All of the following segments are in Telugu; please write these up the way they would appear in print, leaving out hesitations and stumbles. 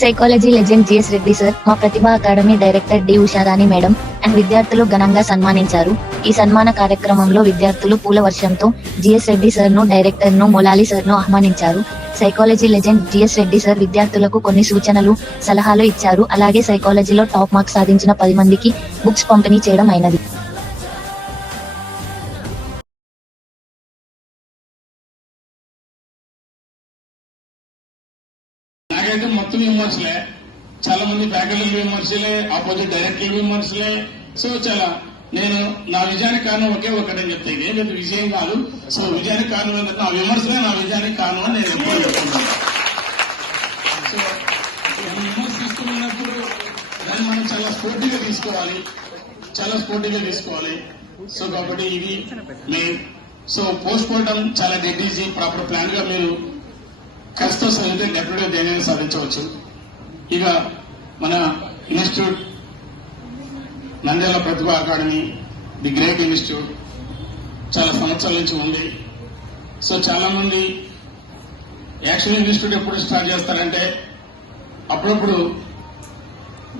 Psychology legend GS Reddy sir, మా Pratibha academy director D Usharani madam and విద్యార్థులు ఘనంగా సన్మానించారు. ఈ సన్మాన కార్యక్రమంలో విద్యార్థులు పూల వర్షంతో జిఎస్ రెడ్డి సార్ ను, డైరెక్టర్ ను, మొలాలి సార్ ను ఆహ్వానించారు. Psychology legend GS Reddy sir విద్యార్థులకు కొన్ని సూచనలు, సలహాలు ఇచ్చారు. అలాగే సైకాలజీలో టాప్ మార్క్స్ సాధించిన 10 మందికి బుక్స్ పంపిణీ చేయడం అయినది. నాకైతే మొత్తం విమర్శలే, చాలా మంది ఫ్యాకల్టీ విమర్శలే, ఆపోజిట్ డైరెక్టర్ విమర్శలే. సో చాలా నేను నా విజయానికి కారణం ఒకే ఒకటని చెప్తే ఇదే పెద్ద విజయం కాదు. సో విజయానికి కారణం ఏంటంటే నా విమర్శలే నా విజయానికి కారణం అని నేను ఎప్పుడు చెప్తున్నాను. సో విమర్శిస్తున్నప్పుడు దాన్ని మనం చాలా స్పోర్టివ్గా తీసుకోవాలి. సో కాబట్టి ఇది మెయిన్. సో పోస్ట్ మార్టం చాలా డెడ్ ఈజీ, ప్రాపర్ ప్లాన్ గా మీరు కష్టం చదివితే డెఫినెట్ గా దేనిని సాధించవచ్చు. ఇక మన institute Nandyal Pratibha academy the great institute చాలా సంవత్సరాల నుంచి ఉంది. సో చాలా మంది యాక్షన్ ఇన్స్టిట్యూట్ ఎప్పుడు స్టార్ట్ చేస్తారంటే అప్పుడప్పుడు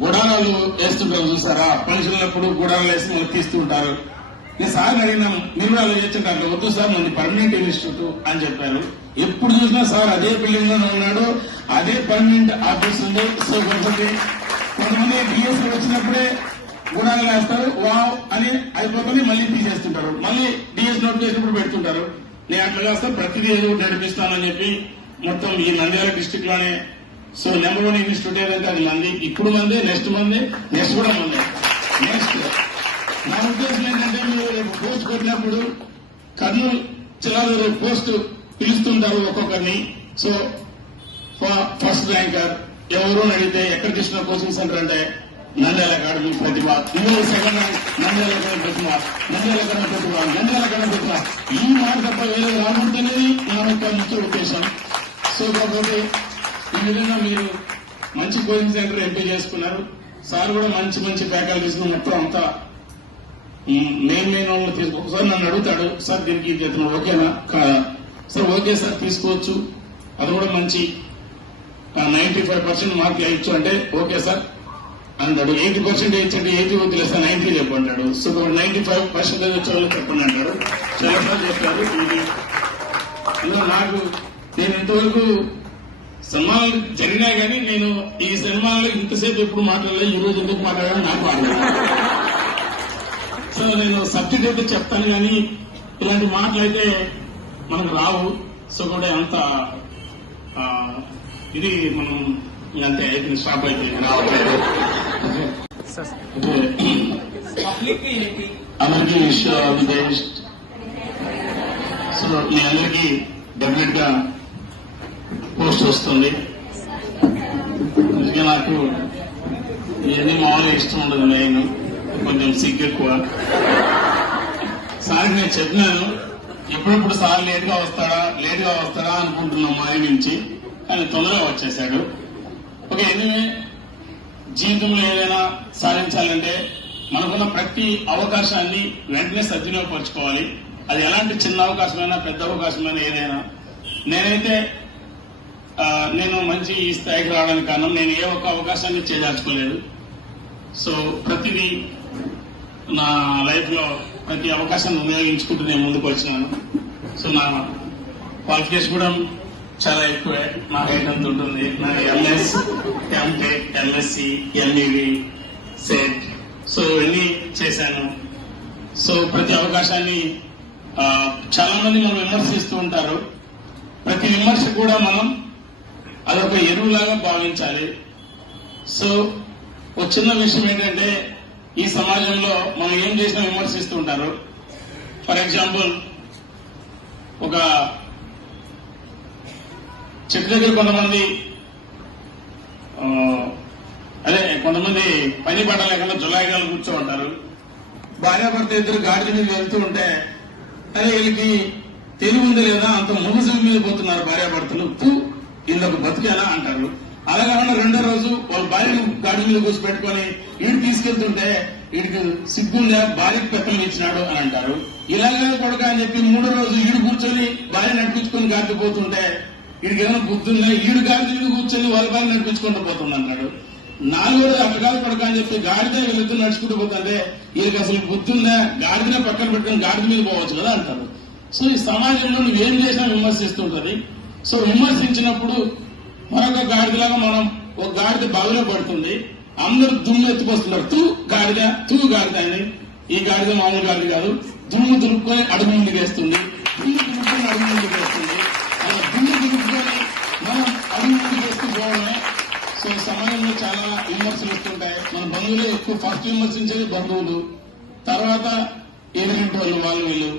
గుడారాలు వేస్తుంటారు, చూసారా? పనులున్నప్పుడు గుడారాలు వేసి మనకు తీస్తూ ఉంటారు. నేను సార్ అడిగినాం, మీరు అలా చేస్తుంటారు. వద్దు సార్ మంది పర్మనెంట్ ఇన్స్టిట్యూట్ అని చెప్పారు. ఎప్పుడు చూసినా సార్ అదే బిల్డింగ్ లోనే ఉన్నాడు, అదే పర్మనెంట్ ఆఫీస్ ఉంది. సో కొంతమంది డిఎస్ వచ్చినప్పుడే గుడారాలు వేస్తారు, వావ్ అని అయిపోతుంది, మళ్ళీ తీసేస్తుంటారు, మళ్ళీ డిఎస్ నోట్ చేసినప్పుడు పెడుతుంటారు. నేను అట్లా కాస్త ప్రతిదీ ఏదో నడిపిస్తానని చెప్పి మొత్తం ఈ నంద్యాల డిస్టిక్ లోనే సో నెంబర్ 1 ఇన్స్టిట్యూట్ ఏదైతే అది మంది, ఇప్పుడు మంది, నెక్స్ట్ కూడా మంది. నెక్స్ట్ నా ఉద్దేశం ఏంటంటే మీరు రేపు పోస్ట్ కొట్టినప్పుడు కర్నూలు జిల్లాలో రేపు పోస్ట్ పిలుస్తుంటారు ఒక్కొక్కరిని. సో ఫస్ట్ ర్యాంకర్ ఎవరు అడిగితే ఎక్కడ తీసుకున్న కోచింగ్ సెంటర్ అంటే నంద్యాల అకాడమీ ప్రతిభ. సెకండ్ ర్యాంక్ నంద్యాల అకాడమీ ప్రతిభ. ఈ మాట తప్ప వేరే రాబడుతున్నది నా యొక్క ముఖ్య ఉద్దేశం. సో కాబట్టి ఈ విధంగా మీరు మంచి కోచింగ్ సెంటర్ ఎంపిక చేసుకున్నారు. సార్ కూడా మంచి ఫ్యాకల్టీస్ మొత్తం అంతా మెయిన్ వాళ్ళు తీసుకో. ఒకసారి నన్ను అడుగుతాడు, సార్ దీనికి ఇది ఓకేనా కాదా? సార్ ఓకే సార్ తీసుకోవచ్చు, అది కూడా మంచి 95% మార్కులు వేయచ్చు అంటే ఓకే సార్ అంటాడు. 80% వేయచ్చంటే 80 వద్దులే సార్ 90 చెప్పంటాడు. సో 95% వచ్చే వాళ్ళు చెప్పండి అంటాడు. చాలా సార్లు చెప్పారు. ఇది నాకు నేను ఇంతవరకు సన్మానాలు జరిగినా కానీ నేను ఈ సన్మానాలు ఇంతసేపు ఎప్పుడు మాట్లాడలేదు. ఈ రోజు ఎందుకు మాట్లాడాలని నాకు మాట్లాడాను. సో నేను సబ్జెక్ట్ అయితే చెప్తాను కానీ ఇలాంటి మాటలు అయితే మనకు రావు. సో కూడా అంత ఇది మనం అంతే అయిపోయింది, స్టాప్ అయిపోయింది, రావట్లేదు. అందరికీ సో మీ అందరికీ డెఫినెట్ గా పోస్ట్ వస్తుంది. అందుకే నాకు ఇవన్నీ మామూలుగా ఇష్టం ఉండదు. నేను కొంచెం సిగ్గు ఎక్కువ. సార్కి నేను చెప్పినాను, ఎప్పుడెప్పుడు సార్ లేట్ గా వస్తాడా అనుకుంటున్నాం మారి నుంచి, కానీ తొందరగా వచ్చేశాడు. ఓకే, ఎనివే జీవితంలో ఏదైనా సాధించాలంటే మనకున్న ప్రతి అవకాశాన్ని వెంటనే సద్వినియోగపరచుకోవాలి. అది ఎలాంటి చిన్న అవకాశమైనా పెద్ద అవకాశమైనా ఏదైనా. నేను మంచి ఈ స్థాయికి రావడానికి కారణం నేను ఏ ఒక్క అవకాశాన్ని చేజార్చుకోలేదు. సో ప్రతిదీ నా లైఫ్ లో ప్రతి అవకాశాన్ని వినియోగించుకుంటూ నేను ముందుకు వచ్చినాను. సో నా క్వాలిఫికేషన్ కూడా చాలా ఎక్కువే. నా హైట్ అంత ఉంటుంది. నా MS, MTech, MSc, MEV, SET so ఇవన్నీ చేశాను. సో ప్రతి అవకాశాన్ని చాలా మంది మనం విమర్శిస్తూ ఉంటారు. ప్రతి విమర్శ కూడా మనం అదొక ఎరువులాగా భావించాలి. సో ఒక చిన్న విషయం ఏంటంటే ఈ సమాజంలో మనం ఏం చేసినా విమర్శిస్తూ ఉంటారు. ఫర్ ఎగ్జాంపుల్, ఒక చెట్టు దగ్గర కొంతమంది పని పట్ట లేకుండా జులాయిగాలు కూర్చో ఉంటారు. భార్యాభర్త ఇద్దరు గాడి మీద వెళ్తూ ఉంటే అరే వీళ్ళకి తెలివి ఉంది లేదా, అంత ముగుసుల మీద పోతున్నారు భార్యాభర్తలు, వీళ్ళకు బతికేలా అంటారు. అలా కాకుండా రెండో రోజు వాళ్ళ భార్యను గాడి మీద కూర్చోబెట్టుకొని వీడు తీసుకెళ్తుంటే వీడికి సిగ్గుందా, భార్యకు పెత్తనం ఇచ్చినాడు అని అంటారు. ఇలాగే కొడుక అని చెప్పి మూడో రోజు వీడు కూర్చొని భార్య నడిపించుకొని గాడిపోతుంటే వీడికి ఏమైనా బుద్ధి ఉందా, ఈడు గాడిద మీద కూర్చొని వాళ్ళ నడిపించుకుంటూ పోతుందన్నాడు. నాలుగోది అట్టగాలు పడక అని చెప్పి గాడిద వీళ్ళిద్దరు నడుచుకుంటూ పోతుంటే వీళ్ళకి అసలు బుద్ధి ఉందా, గాడిదనే పక్కన పెట్టుకుని గాడిద మీద పోవచ్చు కదా అంటారు. సో ఈ సమాజంలో నువ్వేం చేసినా విమర్శిస్తుంటది. సో విమర్శించినప్పుడు మరొక గాడిదలాగా మనం ఒక గాడిద బావిలో పడుతుంది, అందరూ దుమ్ము ఎత్తుకొస్తున్నారు, తూ గాడిద అని. ఈ గాడిద మామూలు గాడిద కాదు, దుమ్ము దులుపుకొని అడుగు ముందుకు వేస్తుంది, దుమ్ము దులుపుకొని అడుగు ముందుకు వేస్తుంది. అలా దుమ్ము దులుపుకొని మనం అడుగు ముందుకు వేస్తూ పోవడమే. సో సమాజంలో చాలా విమర్శలు వస్తుంటాయి. మన బంధువులే ఎక్కువ ఫస్ట్ విమర్శించేది బంధువులు, తర్వాత ఎదురింటి వాళ్ళు వీళ్ళు.